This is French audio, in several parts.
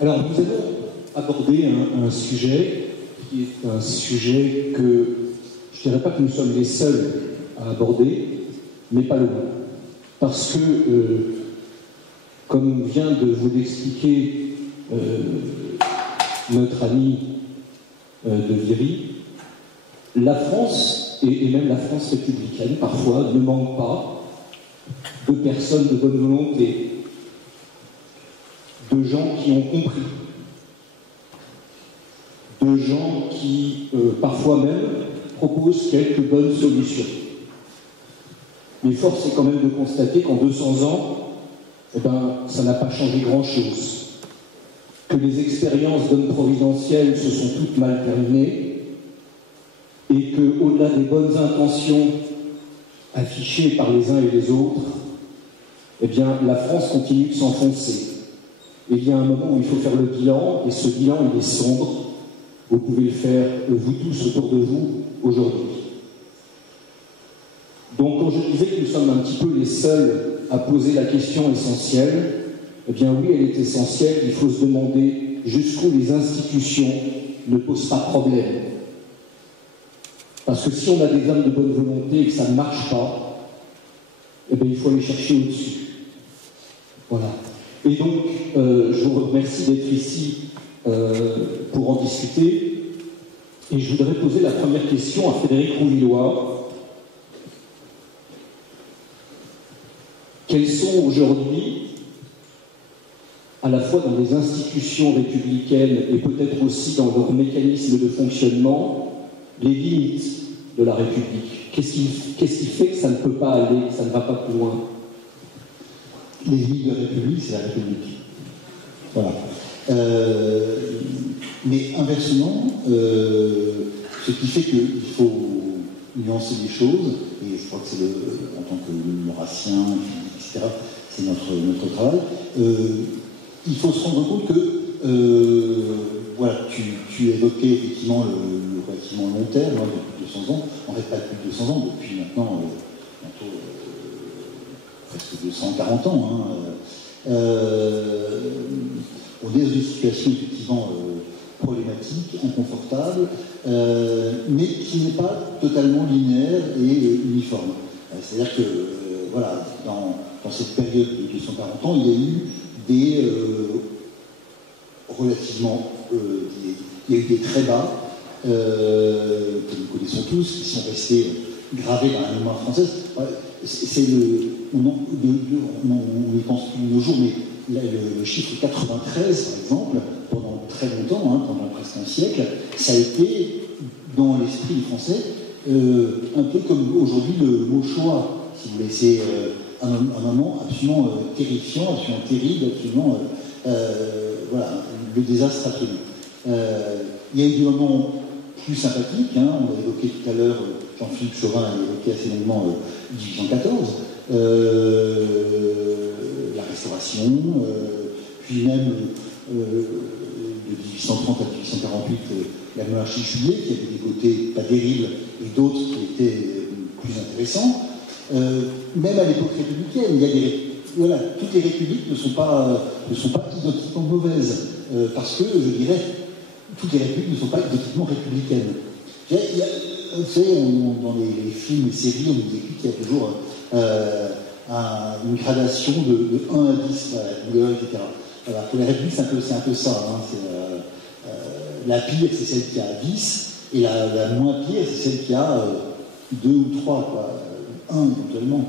Alors, nous allons aborder un sujet qui est un sujet que je ne dirais pas que nous sommes les seuls à aborder, mais pas loin. Parce que, comme vient de vous l'expliquer notre ami de Viry, la France, et même la France républicaine, parfois, ne manque pas de personnes de bonne volonté, de gens qui ont compris, de gens qui, parfois même, proposent quelques bonnes solutions. Mais force est quand même de constater qu'en 200 ans, eh ben, ça n'a pas changé grand-chose. Que les expériences d'hommes providentiels se sont toutes mal terminées et qu'au-delà des bonnes intentions affichées par les uns et les autres, eh bien, la France continue de s'enfoncer. Et il y a un moment où il faut faire le bilan, et ce bilan, il est sombre. Vous pouvez le faire, vous tous, autour de vous, aujourd'hui. Donc, quand je disais que nous sommes un petit peu les seuls à poser la question essentielle, eh bien oui, elle est essentielle. Il faut se demander jusqu'où les institutions ne posent pas problème. Parce que si on a des hommes de bonne volonté et que ça ne marche pas, eh bien, il faut aller chercher au-dessus. Voilà. Et donc, je vous remercie d'être ici pour en discuter. Et je voudrais poser la première question à Frédéric Rouvillois. Quels sont aujourd'hui, à la fois dans les institutions républicaines et peut-être aussi dans leur mécanisme de fonctionnement, les limites de la République? Qu'est-ce qui fait que ça ne peut pas aller, que ça ne va pas plus loin? Les limites de la République, c'est la République. Voilà. Mais inversement, ce qui fait qu'il faut nuancer les choses, et je crois que c'est en tant que maurassien, etc., c'est notre travail, il faut se rendre compte que, voilà, tu évoquais effectivement le relativement long terme, hein, depuis 200 ans, en fait pas depuis 200 ans, depuis maintenant, bientôt presque 240 ans. Hein, on est dans une situation effectivement problématique, inconfortable, mais qui n'est pas totalement linéaire et uniforme. C'est-à-dire que, voilà, dans cette période de 240 ans, il y a eu des relativement, il y a eu des très bas, que nous connaissons tous, qui sont restés gravés dans la mémoire française. On y pense plus de nos jours, mais le chiffre 93, par exemple, pendant très longtemps, hein, pendant presque un siècle, ça a été, dans l'esprit français, un peu comme aujourd'hui le mot Shoah, si vous voulez. C'est un moment absolument terrifiant, absolument terrible, absolument, voilà, le désastre absolu. Il y a eu des moments plus sympathiques, hein, on l'a évoqué tout à l'heure, Jean-Philippe Chauvin a évoqué assez longuement 1814, la Restauration, puis même de 1830 à 1848, la monarchie de Juillet, qui avait des côtés pas terribles et d'autres qui étaient plus intéressants. Même à l'époque républicaine, il y a voilà, toutes les républiques ne sont pas identiquement mauvaises, parce que, je dirais, toutes les républiques ne sont pas identiquement républicaines. Vous savez, dans les films et séries, on nous explique qu'il y a toujours une gradation de 1 à 10, la couleur, etc. Voilà, pour les républiques, c'est un peu ça. Hein, la pire, c'est celle qui a 10, et la moins pire, c'est celle qui a 2 ou 3, quoi, 1 éventuellement.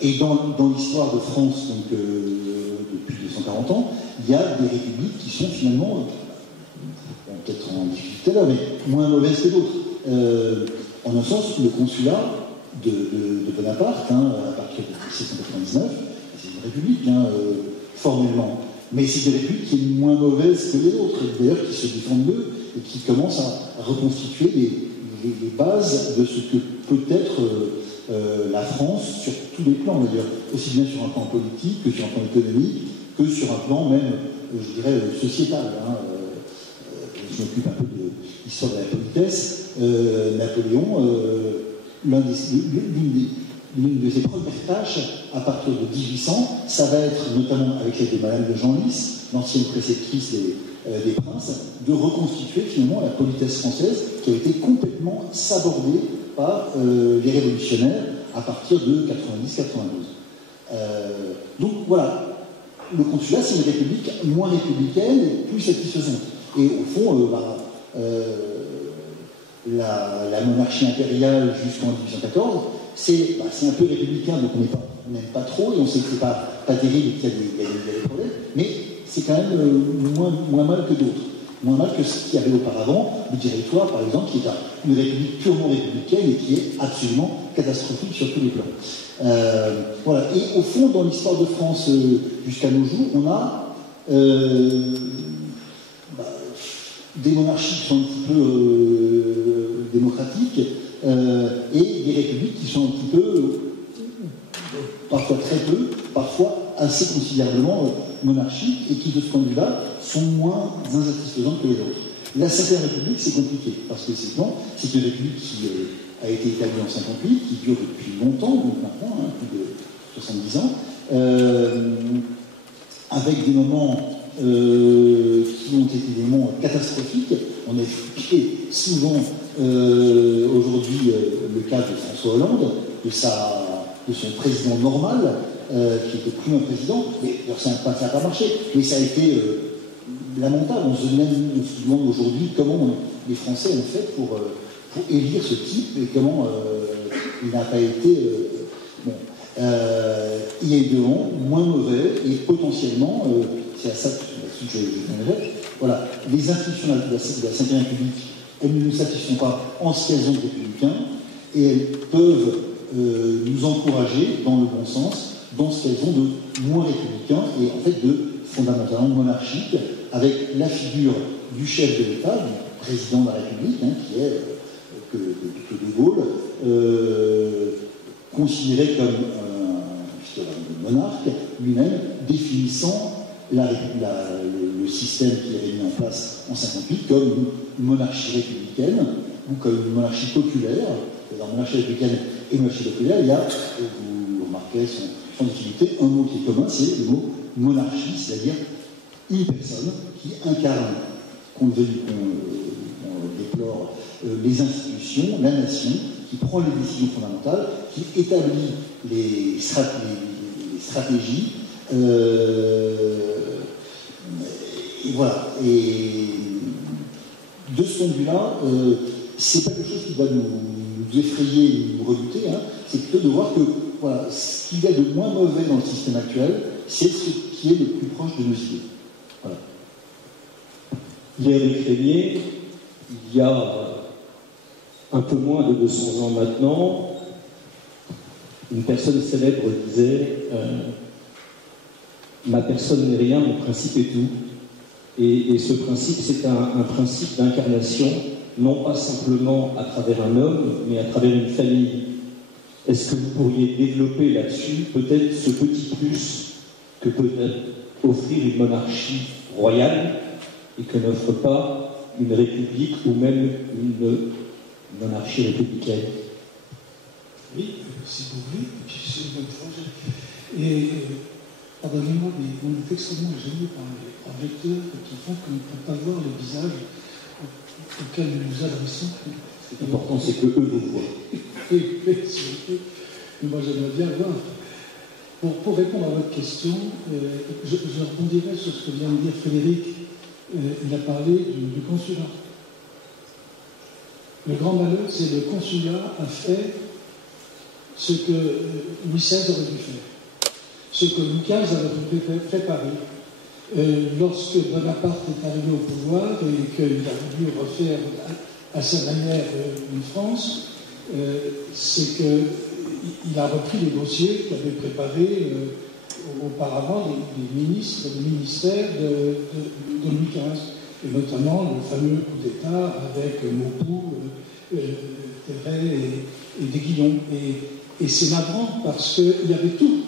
Et dans l'histoire de France, donc, depuis 240 ans, il y a des républiques qui sont finalement, peut-être en discuter tout à l'heure, mais moins mauvaises que d'autres. En un sens, le consulat de Bonaparte, hein, à partir de 1799, c'est une république, hein, formellement. Mais c'est des républiques qui sont moins mauvaises que les autres, d'ailleurs qui se défendent mieux et qui commencent à reconstituer les bases de ce que peut être la France sur tous les plans, d'ailleurs, aussi bien sur un plan politique que sur un plan économique, que sur un plan même, je dirais, sociétal. Hein. Je m'occupe un peu de l'histoire de la politesse. Napoléon, l'une de ses premières tâches, à partir de 1800, ça va être, notamment avec l'aide de Madame de Genlis, l'ancienne préceptrice des princes, de reconstituer finalement la politesse française qui a été complètement sabordée par les révolutionnaires à partir de 90-92. Donc voilà, le consulat, c'est une république moins républicaine et plus satisfaisante. Et au fond, la monarchie impériale jusqu'en 1814, c'est un peu républicain, donc on n'aime pas trop, et on sait que c'est pas terrible et qu'il y a des problèmes, mais c'est quand même moins mal que d'autres. Moins mal que ce qu'il y avait auparavant, le Directoire, par exemple, qui est une république purement républicaine et qui est absolument catastrophique sur tous les plans. Voilà. Et au fond, dans l'histoire de France jusqu'à nos jours, on a des monarchies qui sont un petit peu démocratiques et des républiques qui sont un petit peu, parfois très peu, parfois assez considérablement monarchiques et qui, de ce point de vue-là, sont moins insatisfaisantes que les autres. La Cinquième République, c'est compliqué, parce que c'est une république qui a été établie en 58, qui dure depuis longtemps, donc maintenant, plus de 70 ans, avec des moments qui ont été des moments catastrophiques. On a expliqué souvent aujourd'hui le cas de François Hollande, de son président normal, qui était plus un président, mais ça n'a pas marché, mais ça a été lamentable. On se demande aujourd'hui comment les Français ont fait pour élire ce type et comment il n'a pas été... il y a eu des gens moins mauvais et potentiellement, c'est à ça que je viendrai, voilà, les institutions de la Cinquième République, elles ne nous satisfont pas en ce qu'elles ont de républicain et elles peuvent nous encourager dans le bon sens, dans ce qu'elles ont de moins républicain et en fait de fondamentalement monarchique, avec la figure du chef de l'État, du président de la République, qui est que De Gaulle, considéré comme un monarque lui-même, définissant le système qui avait mis en place en 58 comme une monarchie républicaine ou comme une monarchie populaire. Dans la monarchie républicaine et monarchie populaire, il y a, vous remarquez sans difficulté, un mot qui est commun, c'est le mot monarchie, c'est-à-dire une personne qui incarne, compte tenu qu'on déplore les institutions, la nation, qui prend les décisions fondamentales, qui établit les stratégies, et voilà. Et de ce point de vue-là, c'est pas quelque chose qui va nous effrayer, nous rebuter, c'est plutôt de voir que voilà, ce qu'il y a de moins mauvais dans le système actuel, c'est ce qui est le plus proche de nos idées. Voilà. Hier Crémier, il y a un peu moins de 200 ans maintenant, une personne célèbre disait « Ma personne n'est rien, mon principe est tout ». Et ce principe, c'est un principe d'incarnation, non pas simplement à travers un homme, mais à travers une famille. Est-ce que vous pourriez développer là-dessus peut-être ce petit plus que peut offrir une monarchie royale et que n'offre pas une république ou même une monarchie républicaine? Oui, si vous voulez, puis c'est une bonne projet. Et pardonnez-moi, mais on est extrêmement gêné par les projecteurs qui font qu'on ne peut pas voir les visages auxquels nous nous adressons. C'est important, c'est que eux vous voient. Moi, j'aimerais bien voir. Pour répondre à votre question, je rebondirai sur ce que vient de dire Frédéric. Il a parlé du consulat. Le grand malheur, c'est que le consulat a fait ce que Louis XVI aurait dû faire, ce que Louis XV avait dû préparer. Lorsque Bonaparte est arrivé au pouvoir et qu'il a voulu refaire à sa manière une France, c'est qu'il a repris les dossiers qu'avaient préparés auparavant les ministres, les ministères de Louis XV, et notamment le fameux coup d'État avec Maupoux, Terray et d'Aiguillon. Et c'est navrant parce qu'il y avait tout.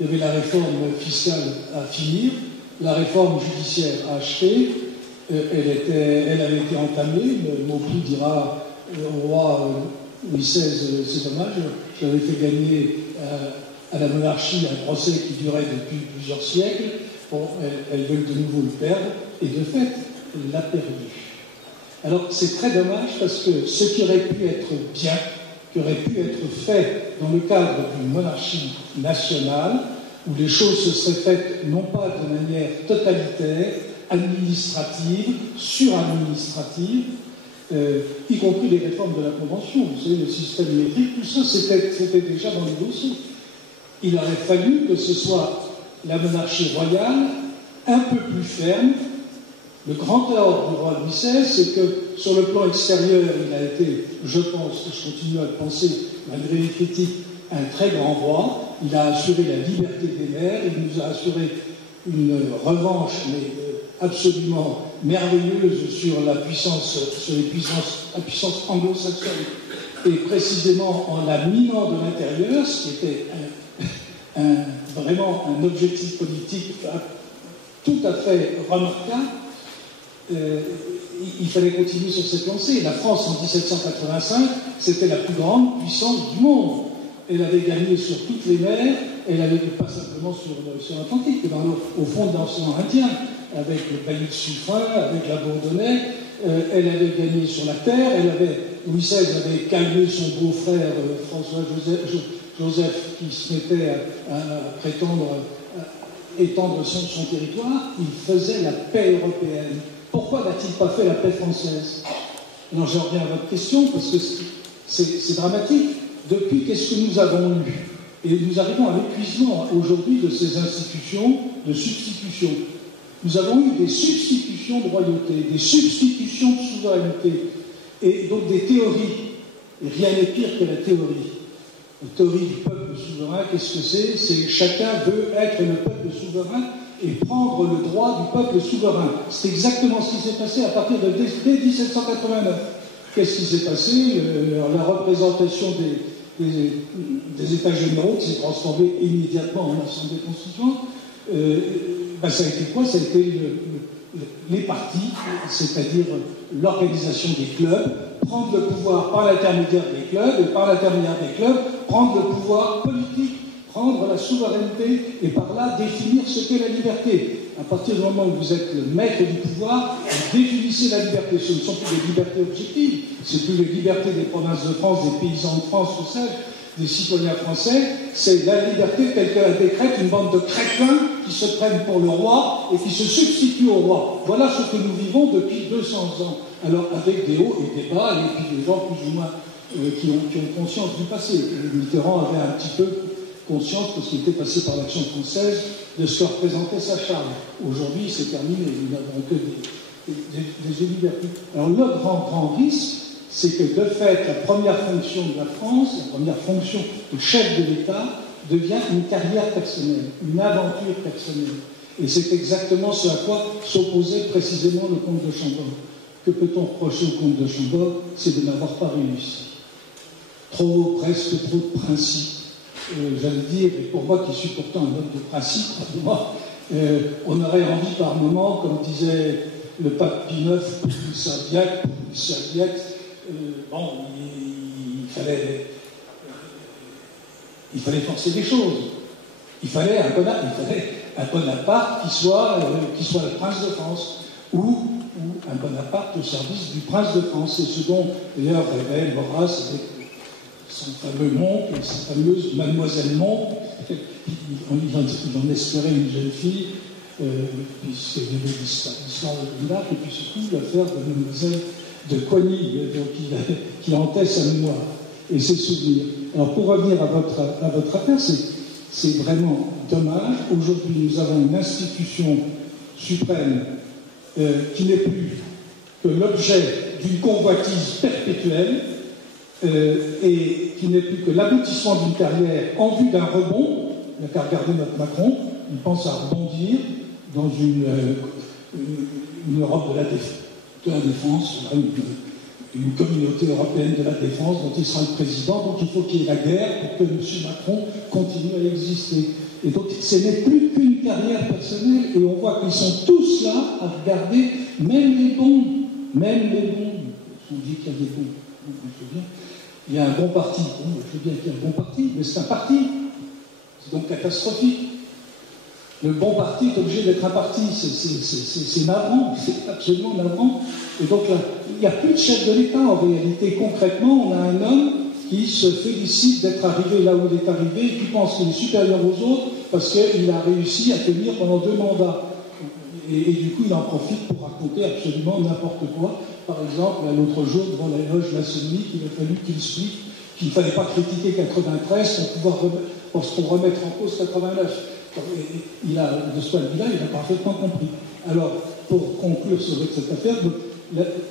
Il y avait la réforme fiscale à finir, la réforme judiciaire à achever, elle avait été entamée. Maupoux dira au roi Louis XVI, c'est dommage, j'avais fait gagner à la monarchie un procès qui durait depuis plusieurs siècles. Bon, elle veut de nouveau le perdre, et de fait, elle l'a perdu. Alors c'est très dommage parce que ce qui aurait pu être bien, qui aurait pu être fait dans le cadre d'une monarchie nationale, où les choses se seraient faites non pas de manière totalitaire, administrative, suradministrative, y compris les réformes de la Convention, vous savez, le système métrique, tout ça c'était déjà dans les dossiers. Il aurait fallu que ce soit la monarchie royale un peu plus ferme. Le grand ordre du roi Louis XVI, c'est que sur le plan extérieur, il a été, je pense, je continue à le penser, malgré les critiques, un très grand roi. Il a assuré la liberté des mers, il nous a assuré une revanche, mais absolument merveilleuse sur la puissance anglo-saxonne, et précisément en la minant de l'intérieur, ce qui était vraiment un objectif politique tout à fait remarquable. Il fallait continuer sur cette lancée. La France, en 1785, c'était la plus grande puissance du monde. Elle avait gagné sur toutes les mers, elle avait pas simplement sur l'Atlantique, mais au fond de l'océan Indien, avec le Bailli de Suffren, avec la Bourdonnais, elle avait gagné sur la terre, Louis XVI avait calmé son beau-frère François-Joseph, qui se mettait à prétendre étendre son territoire. Il faisait la paix européenne. Pourquoi n'a-t-il pas fait la paix française? Alors je reviens à votre question, parce que c'est dramatique. Depuis, qu'est-ce que nous avons eu? Et nous arrivons à l'épuisement aujourd'hui de ces institutions de substitution. Nous avons eu des substitutions de royauté, des substitutions de souveraineté, et donc des théories. Et rien n'est pire que la théorie. La théorie du peuple souverain, qu'est-ce que c'est? C'est chacun veut être le peuple souverain et prendre le droit du peuple souverain. C'est exactement ce qui s'est passé à partir de dès 1789. Qu'est-ce qui s'est passé? La représentation des États généraux qui s'est transformée immédiatement en Assemblée constituante. Ça a été quoi? Ça a été les partis, c'est-à-dire l'organisation des clubs, prendre le pouvoir par l'intermédiaire des clubs, et par l'intermédiaire des clubs, prendre le pouvoir politique, prendre la souveraineté, et par là définir ce qu'est la liberté. À partir du moment où vous êtes le maître du pouvoir, vous définissez la liberté. Ce ne sont plus des libertés objectives, c'est plus les libertés des provinces de France, des paysans de France, tout ça, des citoyens français, c'est la liberté telle que la décrète une bande de crétins qui se prennent pour le roi et qui se substituent au roi. Voilà ce que nous vivons depuis 200 ans. Alors avec des hauts et des bas, et puis des gens plus ou moins qui ont conscience du passé. Mitterrand avait un petit peu conscience, parce qu'il était passé par l'Action française, de ce que représentait sa charge. Aujourd'hui, c'est terminé, nous n'avons que des libertés. Alors le grand risque, c'est que de fait, la première fonction de la France, la première fonction de chef de l'État, devient une carrière personnelle, une aventure personnelle. Et c'est exactement ce à quoi s'opposait précisément le comte de Chambord. Que peut-on reprocher au comte de Chambord? C'est de n'avoir pas réussi. Presque trop de principes. J'allais dire, et pour moi qui suis pourtant un homme de principe, pour moi, on aurait envie par moment, comme disait le pape Pie IX, pour le Serviette, il fallait forcer les choses. Il fallait un Bonaparte qui soit le prince de France, ou un Bonaparte au service du prince de France. C'est ce dont d'ailleurs révèle Horace avec son fameux Monk, sa fameuse Mademoiselle Monk. Il en espérait une jeune fille, puisqu'il y avait l'histoire de Binac, et puis surtout l'affaire de Mademoiselle de Coigny, qui hantait sa mémoire et ses souvenirs. Alors pour revenir à votre affaire, c'est vraiment dommage. Aujourd'hui, nous avons une institution suprême qui n'est plus que l'objet d'une convoitise perpétuelle et qui n'est plus que l'aboutissement d'une carrière en vue d'un rebond. Il n'a qu'à regarder notre Macron, il pense à rebondir dans une Europe de la défense, une communauté européenne de la défense dont il sera le président, donc il faut qu'il y ait la guerre pour que M. Macron continue à exister. Et donc ce n'est plus qu'une carrière personnelle, et on voit qu'ils sont tous là à regarder, même les bombes, on dit qu'il y a des bombes, on se souvient, il y a un bon parti. Bon, je veux bien qu'il y ait un bon parti, mais c'est un parti. C'est donc catastrophique. Le bon parti est obligé d'être un parti. C'est navrant, c'est absolument navrant. Et donc là, il n'y a plus de chef de l'État en réalité. Concrètement, on a un homme qui se félicite d'être arrivé là où il est arrivé et qui pense qu'il est supérieur aux autres parce qu'il a réussi à tenir pendant 2 mandats. Et du coup, il en profite pour raconter absolument n'importe quoi. Par exemple, l'autre jour, devant la loge maçonnique, il a fallu qu'il explique qu'il ne fallait pas critiquer 93 pour remettre en cause 89. De ce point de vue-là, il a parfaitement compris. Alors, pour conclure sur cette affaire,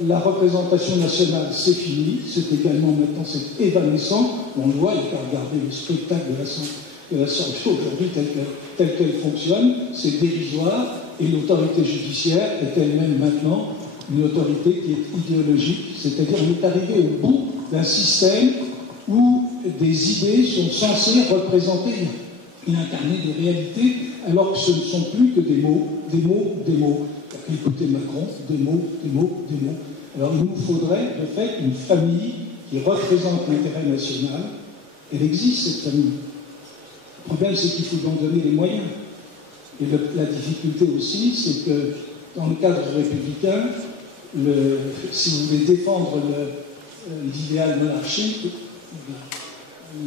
la représentation nationale, c'est fini. C'est également maintenant, c'est évanescent. On le voit, il faut regarder le spectacle de l'Assemblée aujourd'hui tel qu'elle fonctionne. C'est dérisoire. Et l'autorité judiciaire est elle-même maintenant une autorité qui est idéologique. C'est-à-dire qu'on est arrivé au bout d'un système où des idées sont censées représenter et incarner des réalités, alors que ce ne sont plus que des mots, des mots, des mots. Écoutez Macron, des mots, des mots, des mots. Alors il nous faudrait, de fait, une famille qui représente l'intérêt national. Elle existe, cette famille. Le problème, c'est qu'il faut en donner les moyens. Et la difficulté aussi, c'est que dans le cadre républicain, si vous voulez défendre l'idéal monarchique,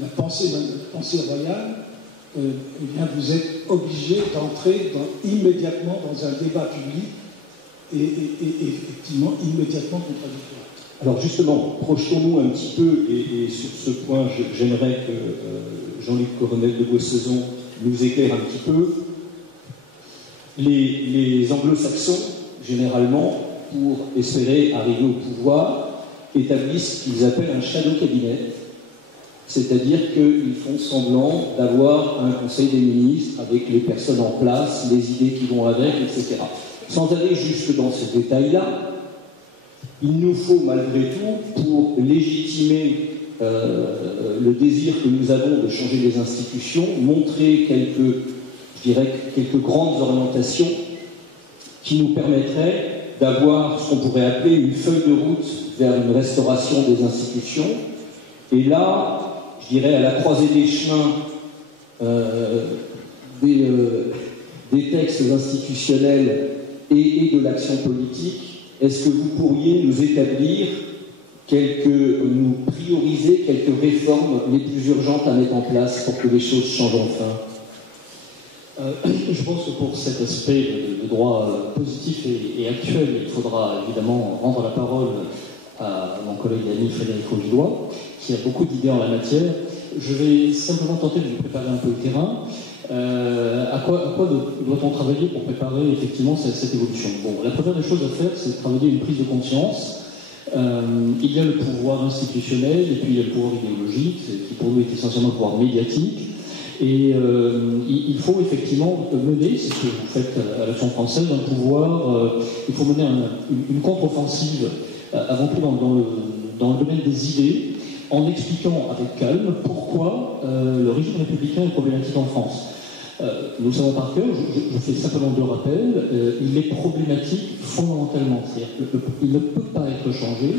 la pensée royale, eh bien vous êtes obligé d'entrer immédiatement dans un débat public et effectivement immédiatement contradictoire. Alors justement, projetons-nous un petit peu, et sur ce point, j'aimerais que Jean-Luc Coronel de Boissezon nous éclaire un petit peu. Les anglo-saxons, généralement, pour espérer arriver au pouvoir, établissent ce qu'ils appellent un shadow cabinet, c'est-à-dire qu'ils font semblant d'avoir un conseil des ministres avec les personnes en place, les idées qui vont avec, etc. Sans aller jusque dans ces détails-là, il nous faut malgré tout, pour légitimer le désir que nous avons de changer les institutions, montrer quelques grandes orientations qui nous permettraient d'avoir ce qu'on pourrait appeler une feuille de route vers une restauration des institutions. Et là, je dirais à la croisée des chemins des textes institutionnels et de l'action politique, est-ce que vous pourriez nous établir nous prioriser quelques réformes les plus urgentes à mettre en place pour que les choses changent enfin? Je pense que pour cet aspect de droit positif et actuel, il faudra évidemment rendre la parole à mon collègue et ami Frédéric Augilois, qui a beaucoup d'idées en la matière. Je vais simplement tenter de vous préparer un peu le terrain. À quoi doit-on travailler pour préparer effectivement cette évolution? Bon, la première des choses à faire, c'est de travailler une prise de conscience. Il y a le pouvoir institutionnel et puis il y a le pouvoir idéologique, qui pour nous est essentiellement le pouvoir médiatique. Et il faut effectivement mener, c'est ce que vous faites à l'Action française, un pouvoir, il faut mener une contre-offensive, avant tout dans le domaine des idées, en expliquant avec calme pourquoi le régime républicain est problématique en France. Nous savons par cœur, je fais simplement 2 rappels, il est problématique fondamentalement, c'est-à-dire qu'il ne peut pas être changé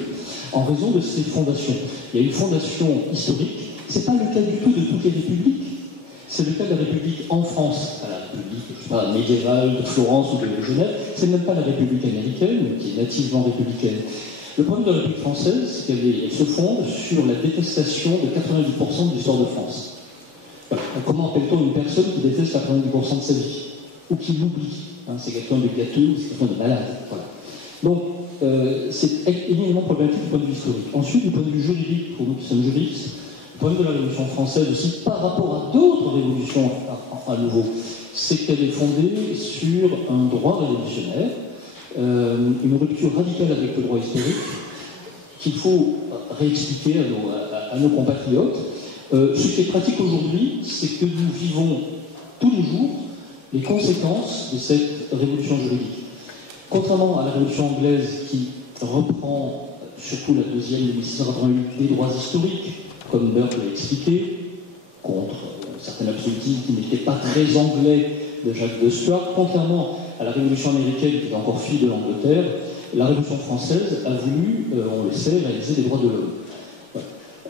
en raison de ses fondations. Il y a une fondation historique, ce n'est pas le cas du tout de toutes les républiques. C'est le cas de la République en France, à la République, je sais pas, médiévale de Florence ou de Genève, c'est même pas la République américaine, qui est nativement républicaine. Le problème de la République française, c'est qu'elle se fonde sur la détestation de 90% de l'histoire de France. Voilà. Comment appelle-t-on une personne qui déteste 90% de sa vie? Ou qui l'oublie? C'est quelqu'un de gâteux, c'est quelqu'un de malade. Voilà. Donc, c'est éminemment problématique du point de vue historique. Ensuite, du point de vue juridique, pour nous qui sommes juristes, le problème de la Révolution française aussi, par rapport à d'autres révolutions à nouveau, c'est qu'elle est fondée sur un droit révolutionnaire, une rupture radicale avec le droit historique, qu'il faut réexpliquer à nos compatriotes. Ce qui est pratique aujourd'hui, c'est que nous vivons tous les jours les conséquences de cette révolution juridique. Contrairement à la révolution anglaise qui reprend, surtout la deuxième de 1688, des droits historiques, comme Burke l'a expliqué, contre un certain absolutisme qui n'était pas très anglais de Jacques de Stuart, contrairement à la Révolution américaine qui est encore fille de l'Angleterre, la Révolution française a voulu, on le sait, réaliser des droits de l'homme.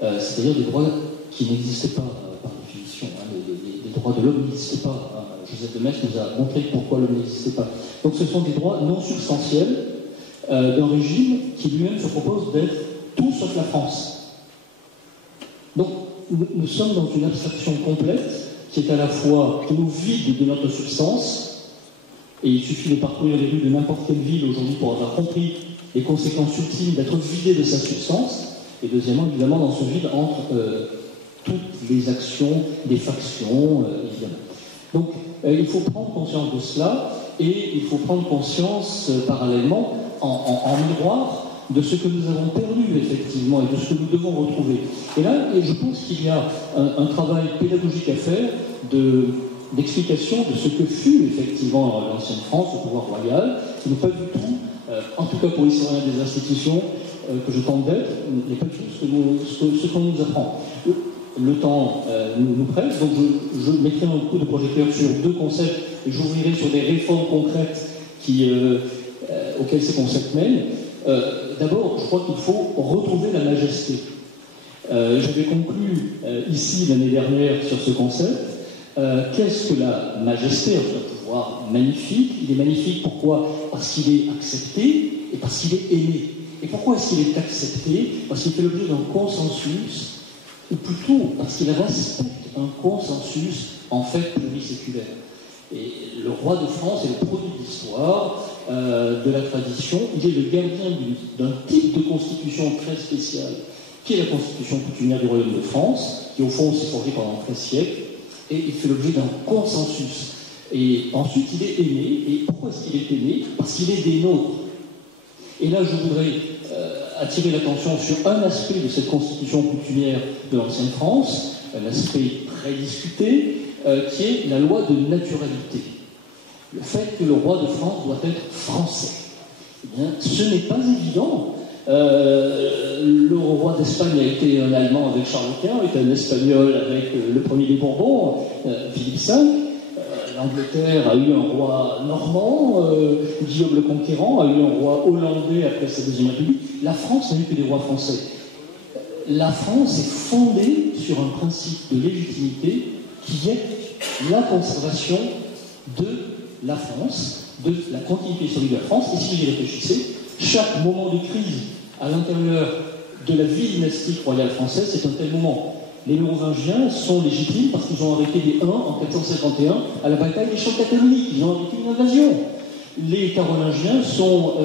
c'est-à-dire des droits qui n'existaient pas par définition. Les droits de l'homme n'existaient pas. Joseph de Maistre nous a montré pourquoi l'homme n'existait pas. Donc ce sont des droits non substantiels d'un régime qui lui-même se propose d'être tout sauf la France. Donc nous sommes dans une abstraction complète qui est à la fois qui nous vide de notre substance, et il suffit de parcourir les rues de n'importe quelle ville aujourd'hui pour avoir compris les conséquences ultimes d'être vidé de sa substance, et deuxièmement, évidemment, dans ce vide entre toutes les actions des factions, évidemment. Donc, il faut prendre conscience de cela, et il faut prendre conscience, parallèlement, en miroir, de ce que nous avons perdu, effectivement, et de ce que nous devons retrouver. Et là, je pense qu'il y a un travail pédagogique à faire d'explication de ce que fut, effectivement, l'ancienne France, le pouvoir royal, qui n'est pas du tout, en tout cas pour l'historien des institutions, que je tente d'être, n'est pas du tout ce qu'on nous apprend. Le temps nous presse, donc je mettrai un coup de projecteur sur deux concepts, et j'ouvrirai sur des réformes concrètes auxquelles ces concepts mènent. D'abord, je crois qu'il faut retrouver la majesté. J'avais conclu ici l'année dernière sur ce concept. Qu'est-ce que la majesté? Un pouvoir magnifique. Il est magnifique, pourquoi? Parce qu'il est accepté et parce qu'il est aimé. Et pourquoi est-ce qu'il est accepté? Parce qu'il fait l'objet d'un consensus, ou plutôt parce qu'il respecte un consensus en fait pluriséculaire. Et le roi de France est le produit de l'histoire, de la tradition. Il est le gardien d'un type de constitution très spéciale, qui est la constitution coutumière du royaume de France, qui au fond s'est forgée pendant 13 siècles, et il fait l'objet d'un consensus. Et ensuite, il est aimé. Et pourquoi est-ce qu'il est aimé? Parce qu'il est des nôtres. Et là, je voudrais attirer l'attention sur un aspect de cette constitution coutumière de l'ancienne France, un aspect très discuté, qui est la loi de naturalité. Le fait que le roi de France doit être français. Eh bien, ce n'est pas évident. Le roi d'Espagne a été un Allemand avec Charles Quint, était un Espagnol avec le premier des Bourbons, Philippe V. L'Angleterre a eu un roi normand, Guillaume le Conquérant a eu un roi hollandais après sa deuxième République. La France n'a eu que des rois français. La France est fondée sur un principe de légitimité qui est la conservation de la France, de la continuité historique de la France. Et si j'y réfléchissais, chaque moment de crise à l'intérieur de la vie dynastique royale française, c'est un tel moment. Les Mérovingiens sont légitimes parce qu'ils ont arrêté les Huns en 451 à la bataille des Champs catholiques. Ils ont arrêté une invasion. Les Carolingiens sont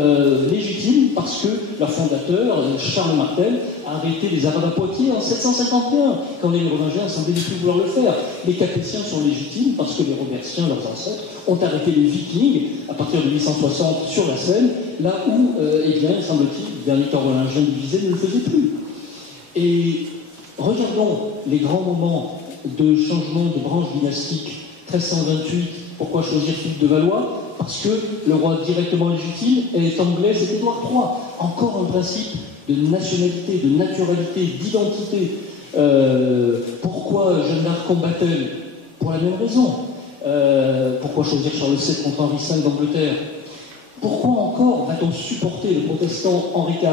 légitimes parce que leur fondateur, Charles Martel, a arrêté les Arabes à Poitiers en 751, quand les Mérovingiens semblaient ne plus vouloir le faire. Les Capétiens sont légitimes parce que les Robertiens, leurs ancêtres, ont arrêté les Vikings à partir de 860 sur la Seine, là où, eh bien, semble-t-il, le dernier Carolingien divisé ne le faisait plus. Et regardons les grands moments de changement de branche dynastique. 1328, pourquoi choisir Philippe de Valois? Parce que le roi directement légitime est anglais, c'est Édouard III. Encore un principe de nationalité, de naturalité, d'identité. Pourquoi Jeanne d'Arc combat-elle? Pour la même raison. Pourquoi choisir Charles VII contre Henri V d'Angleterre? Pourquoi encore va-t-on supporter le protestant Henri IV?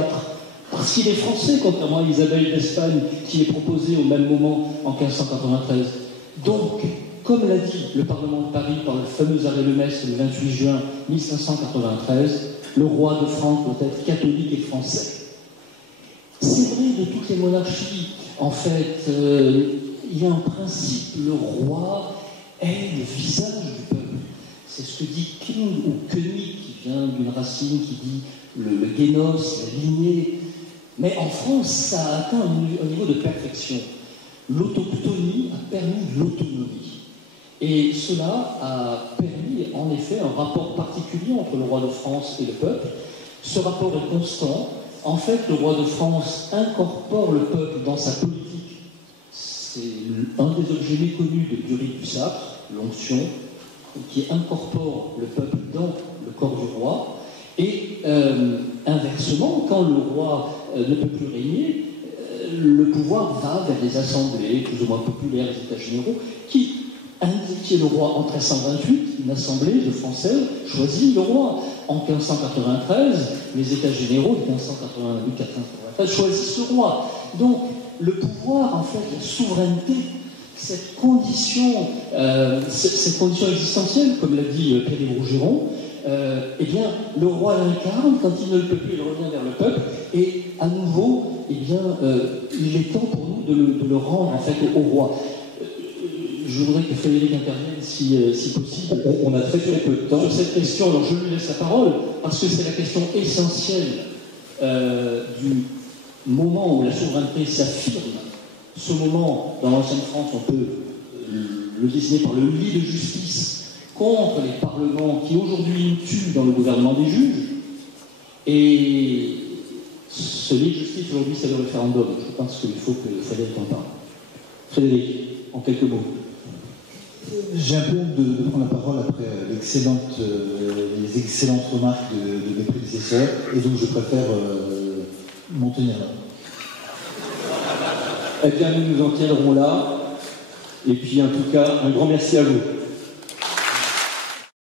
Parce qu'il est français, contrairement à Isabelle d'Espagne, qui est proposée au même moment en 1593. Donc, comme l'a dit le Parlement de Paris par le fameux arrêt Lemestre le 28 juin 1593, le roi de France doit être catholique et français. C'est vrai de toutes les monarchies. En fait, il y a un principe, le roi est le visage du peuple. C'est ce que dit King ou König, qui vient d'une racine qui dit le génos, la lignée. Mais en France, ça a atteint un niveau de perfection. L'autochtonie a permis l'autonomie. Et cela a permis, en effet, un rapport particulier entre le roi de France et le peuple. Ce rapport est constant. En fait, le roi de France incorpore le peuple dans sa politique. C'est un des objets méconnus du rite du sacre, l'onction, qui incorpore le peuple dans le corps du roi. Et inversement, quand le roi ne peut plus régner, le pouvoir va vers des assemblées plus ou moins populaires, les États généraux, qui indiquaient le roi en 1328. Une assemblée de Français choisit le roi. En 1593, les États généraux de 1588-1593 choisissent le roi. Donc, le pouvoir, en fait, la souveraineté, cette condition existentielle, comme l'a dit Pierre-Yves Rougeron, eh bien, le roi l'incarne, quand il ne le peut plus, il revient vers le peuple, et à nouveau, eh bien, il est temps pour nous de le rendre, en fait, au roi. Je voudrais que Frédéric intervienne si possible. On a très peu de temps sur cette question. Alors je lui laisse la parole parce que c'est la question essentielle du moment où la souveraineté s'affirme. Ce moment, dans l'ancienne France, on peut le désigner par le lit de justice contre les parlements qui aujourd'hui nous tuent dans le gouvernement des juges. Et ce lit de justice aujourd'hui, c'est le référendum. Je pense qu'il faut que Frédéric en parle. Frédéric, en quelques mots. J'ai un peu honte de prendre la parole après les excellentes remarques de mes prédécesseurs, et donc je préfère m'en tenir là. Eh bien, nous nous en tiendrons là. Et puis, en tout cas, un grand merci à vous.